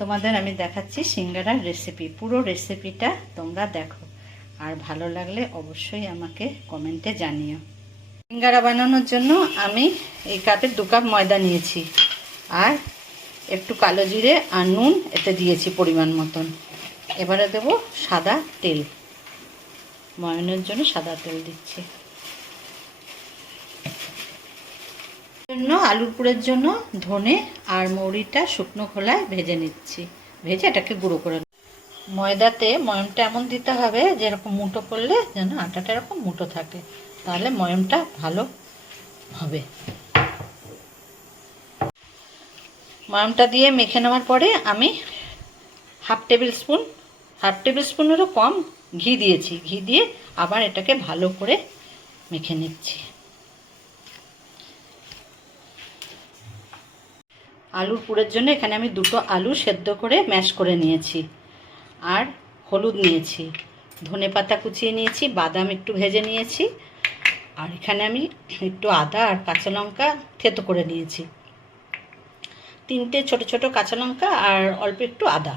তোমাদের আমি দেখাচ্ছি সিঙ্গারার রেসিপি। পুরো রেসিপিটা তোমরা দেখো, আর ভালো লাগলে অবশ্যই আমাকে কমেন্টে জানিও। সিঙ্গারা বানানোর জন্য আমি এই কাপের 2 কাপ ময়দা নিয়েছি, আর একটু কালো জিরে আর নুন এতে দিয়েছি পরিমাণ মতন। এবারে দেবো সাদা তেল, ময়ানের জন্য সাদা তেল দিচ্ছি। আলুর পুরের জন্য ধনে আর মৌরিটা শুকনো খোলায় ভেজে নিচ্ছি, ভেজে এটাকে গুঁড়ো করে। ময়দাতে ময়মটা এমন দিতে হবে যেরকম মুঠো করলে যেন আটাটা এরকম মুঠো থাকে, তাহলে ময়মটা ভালো হবে। ময়মটা দিয়ে মেখে নেওয়ার পরে আমি হাফ টেবিল স্পুনেরও কম ঘি দিয়েছি। ঘি দিয়ে আবার এটাকে ভালো করে মেখে নিচ্ছি। আলুর পুরের জন্য এখানে আমি 2টো আলু সেদ্ধ করে ম্যাশ করে নিয়েছি, আর হলুদ নিয়েছি, ধনেপাতা কুচিয়ে নিয়েছি, বাদাম একটু ভেজে নিয়েছি, আর এখানে আমি একটু আদা আর কাঁচা লঙ্কা থেতো করে নিয়েছি। 3টে ছোট ছোট কাঁচা লঙ্কা আর অল্প একটু আদা,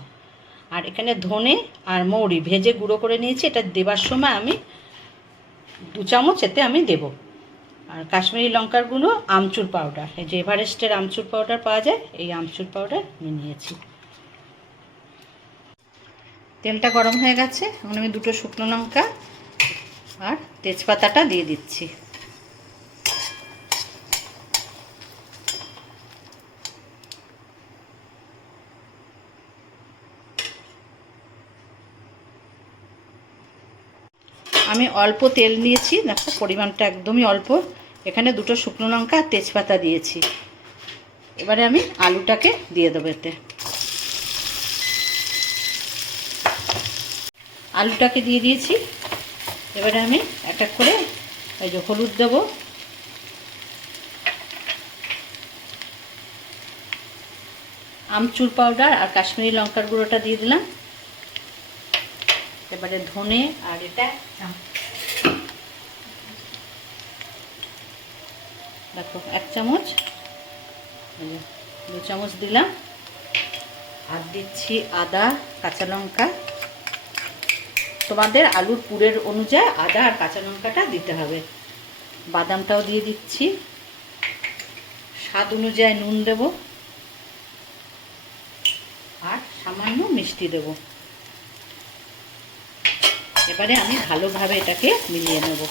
আর এখানে ধনে আর মৌরি ভেজে গুঁড়ো করে নিয়েছি। এটা দেবার সময় আমি 2 চামচ এতে আমি দেব। আর কাশ্মীরি লঙ্কার গুঁড়ো, আমচুর পাউডার, এই যে এভারেস্টের আমচুর পাউডার পাওয়া যায়, এই আমচুর পাউডার আমি নিয়েছি। তেলটা গরম হয়ে গেছে, এখন আমি 2টো শুকনো লঙ্কা আর তেজপাতাটা দিয়ে দিচ্ছি। আমি অল্প তেল নিয়েছি, দেখো পরিমাণটা একদমই অল্প। এখানে 2টো শুকনো লঙ্কা আর তেজপাতা দিয়েছি। এবারে আমি আলুটাকে দিয়ে দেবো এতে। আলুটাকে দিয়ে দিয়েছি। এবারে আমি এক এক করে এই যে হলুদ দেবো, আমচুর পাউডার আর কাশ্মীরি লঙ্কার গুঁড়োটা দিয়ে দিলাম। এবারে ধনে আর এটা দেখো 1 চামচ, 2 চামচ দিলাম। আর দিচ্ছি আদা, কাঁচা লঙ্কা। তোমাদের আলুর পুরের অনুযায়ী আদা আর কাঁচা লঙ্কাটা দিতে হবে। বাদামটাও দিয়ে দিচ্ছি। স্বাদ অনুযায়ী নুন দেব, আর সামান্য মিষ্টি দেব। এবারে আমি ভালোভাবে এটাকে মিলিয়ে নেব।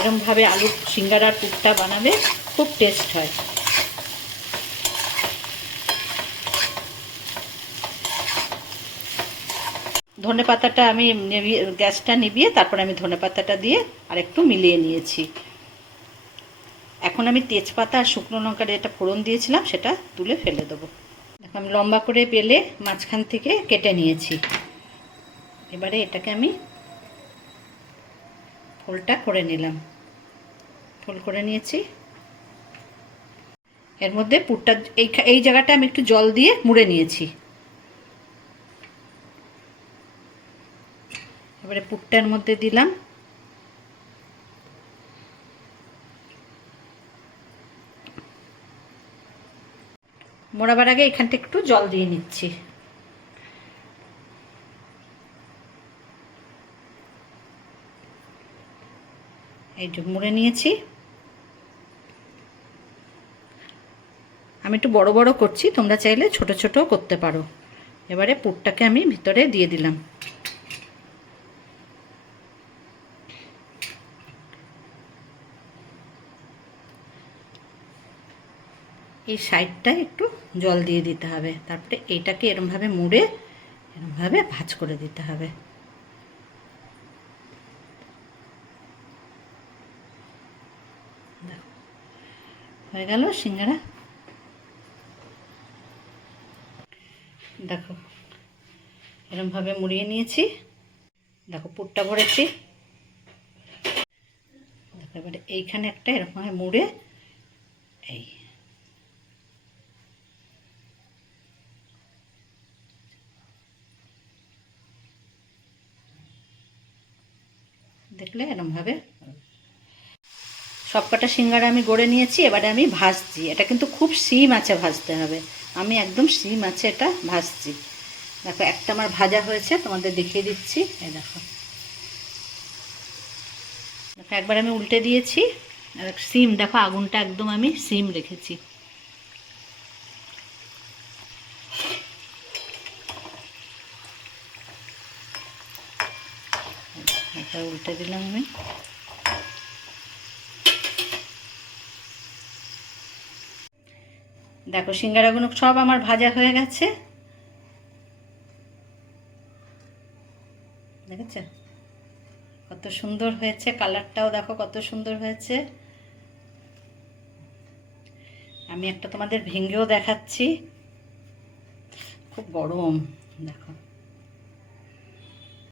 এরকমভাবে আলুর সিঙ্গারার পুরটা বানাবে, খুব টেস্ট হয়। ধনেপাতাটা আমি গ্যাসটা নিভিয়ে তারপর আমি ধনেপাতাটা দিয়ে আর একটু মিলিয়ে নিয়েছি। এখন আমি তেজপাতা আর শুকনো লঙ্কার যেটা ফোড়ন দিয়েছিলাম সেটা তুলে ফেলে দেবো। দেখো আমি লম্বা করে বেলে মাঝখান থেকে কেটে নিয়েছি। এবারে এটাকে আমি ফোলটা করে নিলাম, ফোল করে নিয়েছি। এর মধ্যে পুরটা এই জায়গাটা আমি একটু জল দিয়ে মুড়ে নিয়েছি। এবারে পুরটার মধ্যে দিলাম। মোড়াবার আগে এখানটা একটু জল দিয়ে নিচ্ছি। এই যে মুড়ে নিয়েছি। আমি একটু বড় বড় করছি, তোমরা চাইলে ছোট ছোট করতে পারো। এবারে পুরটাকে আমি ভিতরে দিয়ে দিলাম। এই সাইডটা একটু জল দিয়ে দিতে হবে, তারপরে এইটাকে এরমভাবে মুড়ে এরমভাবে ভাঁজ করে দিতে হবে। হয়ে গেল সিঙ্গারা। দেখো এরমভাবে মুড়িয়ে নিয়েছি। দেখো পুরটা ভরেছি। দেখো এবারে এইখানে একটা এরকমভাবে মুড়ে এই দেখলে থাকলে এরমভাবে। সবকটা সিঙ্গারা আমি গড়ে নিয়েছি, এবারে আমি ভাজছি। এটা কিন্তু খুব সিম আছে ভাজতে হবে, আমি একদম সিম আছে এটা ভাজছি। দেখো একটা আমার ভাজা হয়েছে, তোমাদের দেখিয়ে দিচ্ছি। এই দেখো, দেখো একবার আমি উল্টে দিয়েছি। আর সিম দেখো, আগুনটা একদম আমি সিম রেখেছি। এটা উল্টে দিলাম আমি। দেখো সিঙ্গারাগুলো সব আমার ভাজা হয়ে গেছে, দেখেছো কত সুন্দর হয়েছে, কালারটাও দেখো কত সুন্দর হয়েছে। আমি একটা তোমাদের ভেঙেও দেখাচ্ছি, খুব গরম দেখো।